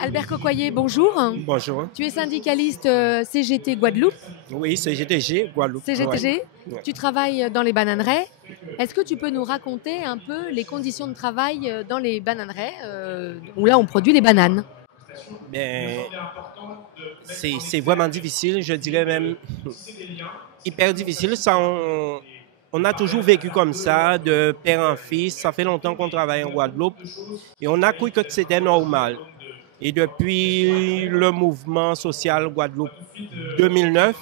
Albert Cocoyer, bonjour. Bonjour. Tu es syndicaliste CGT Guadeloupe. Oui, c'est GTG, Guadeloupe. CGTG. Ouais. Tu travailles dans les bananeraies. Est-ce que tu peux nous raconter un peu les conditions de travail dans les bananeraies où là on produit les bananes? Ben, c'est vraiment difficile, je dirais même hyper difficile. Ça, on a toujours vécu comme ça, de père en fils. Ça fait longtemps qu'on travaille en Guadeloupe et on a cru que c'était normal. Et depuis le mouvement social Guadeloupe 2009,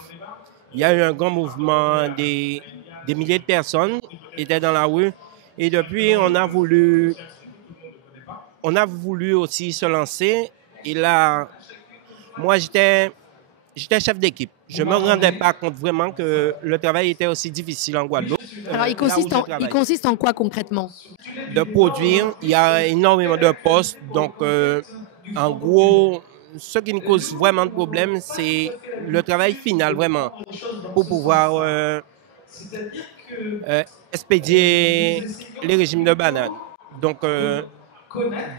il y a eu un grand mouvement, des milliers de personnes étaient dans la rue. Et depuis, on a voulu aussi se lancer. Et là, moi, j'étais chef d'équipe. Je ne me rendais pas compte vraiment que le travail était aussi difficile en Guadeloupe. Alors, il consiste en quoi concrètement? De produire, il y a énormément de postes. Donc, en gros, ce qui nous cause vraiment de problème, c'est le travail final, vraiment, pour pouvoir expédier les régimes de bananes. Donc,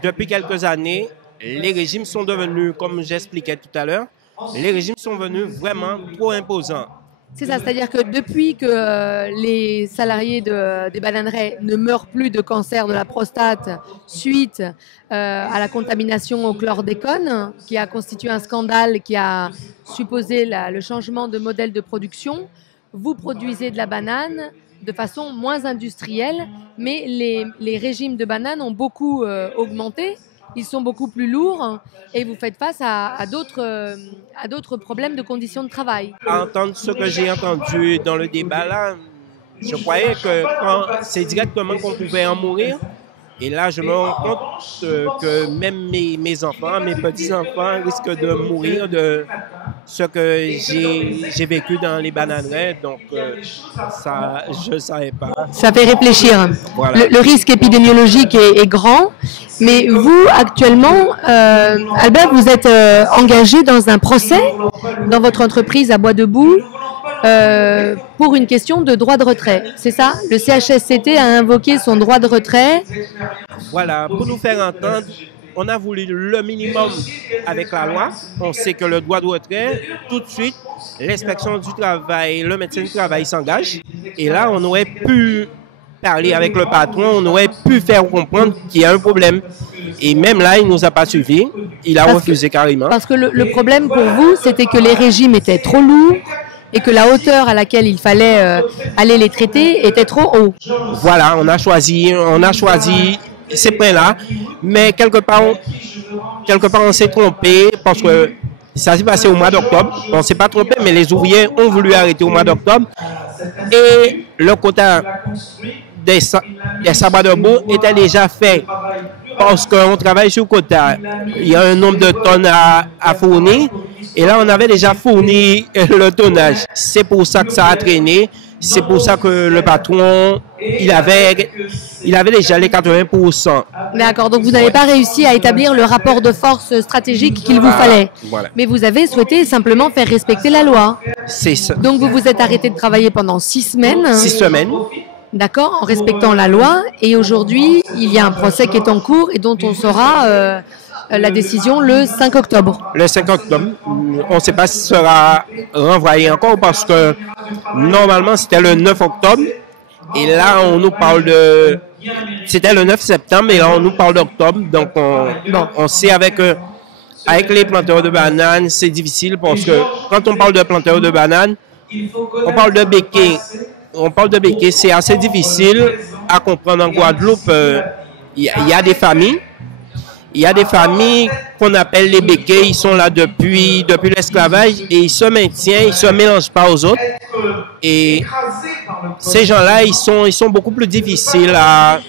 depuis quelques années, les régimes sont devenus, comme j'expliquais tout à l'heure, les régimes sont devenus vraiment trop imposants. C'est ça, c'est-à-dire que depuis que les salariés des bananeraies ne meurent plus de cancer de la prostate suite à la contamination au chlordécone, qui a constitué un scandale qui a supposé le changement de modèle de production, vous produisez de la banane de façon moins industrielle, mais les régimes de bananes ont beaucoup augmenté. Ils sont beaucoup plus lourds et vous faites face à d'autres problèmes de conditions de travail. À entendre ce que j'ai entendu dans le débat là, je croyais que c'est directement qu'on pouvait en mourir. Et là, je me rends compte que même mes enfants, mes petits-enfants risquent de mourir de ce que j'ai vécu dans les bananeraies. Donc, ça, je ne savais pas. Ça fait réfléchir. Voilà. Le risque épidémiologique est grand. Mais vous, actuellement, Albert, vous êtes engagé dans un procès dans votre entreprise à Bois-Debout pour une question de droit de retrait. C'est ça? Le CHSCT a invoqué son droit de retrait. Voilà, pour nous faire entendre, on a voulu le minimum avec la loi. On sait que le droit de retrait, tout de suite, l'inspection du travail, le médecin du travail s'engage. Et là, on aurait pu parler avec le patron, on aurait pu faire comprendre qu'il y a un problème. Et même là, il ne nous a pas suivis. Il a refusé carrément. Parce que le problème pour vous, c'était que les régimes étaient trop lourds et que la hauteur à laquelle il fallait aller les traiter était trop haut. Voilà, on a choisi ces points-là, mais quelque part on s'est trompé parce que ça s'est passé au mois d'octobre. On ne s'est pas trompé, mais les ouvriers ont voulu arrêter au mois d'octobre et le quota des sabbats de boue était déjà fait parce qu'on travaille sur quota. Il y a un nombre de tonnes à fournir et là on avait déjà fourni le tonnage. C'est pour ça que ça a traîné. C'est pour ça que le patron, il avait déjà les 80%. D'accord, donc vous n'avez pas réussi à établir le rapport de force stratégique qu'il vous fallait. Voilà. Mais vous avez souhaité simplement faire respecter la loi. C'est ça. Donc vous vous êtes arrêté de travailler pendant 6 semaines. 6 semaines. D'accord, en respectant la loi. Et aujourd'hui, il y a un procès qui est en cours et dont on saura la décision le 5 octobre. Le 5 octobre. On ne sait pas si ça sera renvoyé encore parce que normalement c'était le 9 octobre. Et là, on nous parle de... C'était le 9 septembre et là, on nous parle d'octobre. Donc, on sait avec les planteurs de bananes, c'est difficile parce que quand on parle de planteurs de bananes, on parle de béquets. On parle de béquets, c'est assez difficile à comprendre en Guadeloupe. Il y a des familles. Il y a des familles qu'on appelle les béquets, ils sont là depuis l'esclavage et ils se maintiennent, ils ne se mélangent pas aux autres. Et ces gens-là, ils sont beaucoup plus difficiles à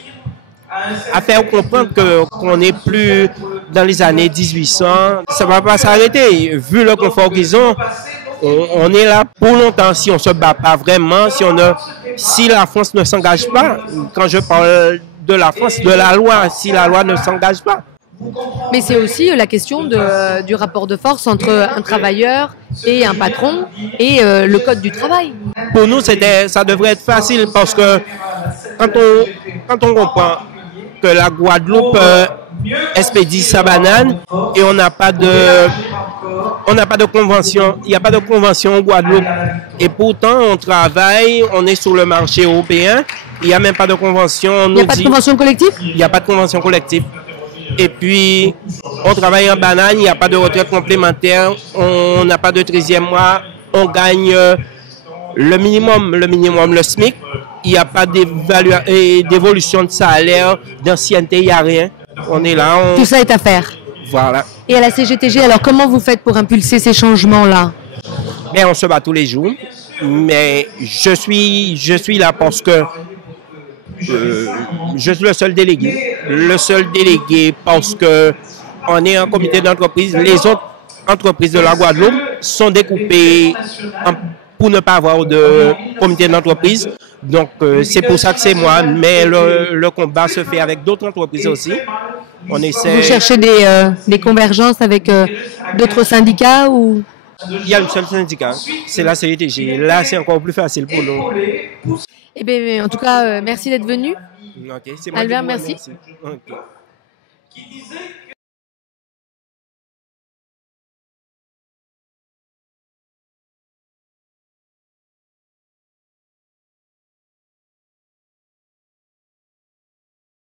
faire comprendre qu'on n'est plus dans les années 1800. Ça ne va pas s'arrêter. Vu le confort qu'ils ont, on est là pour longtemps si on ne se bat pas vraiment, si la France ne s'engage pas. Quand je parle de la France, de la loi, si la loi ne s'engage pas. Mais c'est aussi la question du rapport de force entre un travailleur et un patron et le code du travail. Pour nous, ça devrait être facile parce que quand on comprend que la Guadeloupe expédie sa banane et on n'a pas de convention. Il n'y a pas de convention au Guadeloupe. Et pourtant, on travaille, on est sur le marché européen. Il n'y a même pas de convention. Il n'y a pas de convention collective? Il n'y a pas de convention collective. Et puis, on travaille en banane, il n'y a pas de retraite complémentaire, on n'a pas de 13e mois, on gagne le minimum, le SMIC. Il n'y a pas d'évolution de salaire, d'ancienneté, il n'y a rien. On est là. Tout ça est à faire. Voilà. Et à la CGTG, alors comment vous faites pour impulser ces changements-là? Mais on se bat tous les jours. Mais je suis là parce que je suis le seul délégué. Le seul délégué parce que on est un comité d'entreprise. Les autres entreprises de la Guadeloupe sont découpées pour ne pas avoir de comité d'entreprise. Donc, c'est pour ça que c'est moi. Mais le combat se fait avec d'autres entreprises aussi. On essaie... Vous cherchez des convergences avec d'autres syndicats ou... Il y a le seul syndicat, c'est la CGTG. Là, c'est encore plus facile pour nous. Eh bien, en tout cas, merci d'être venu. Okay, Albert, merci. Okay.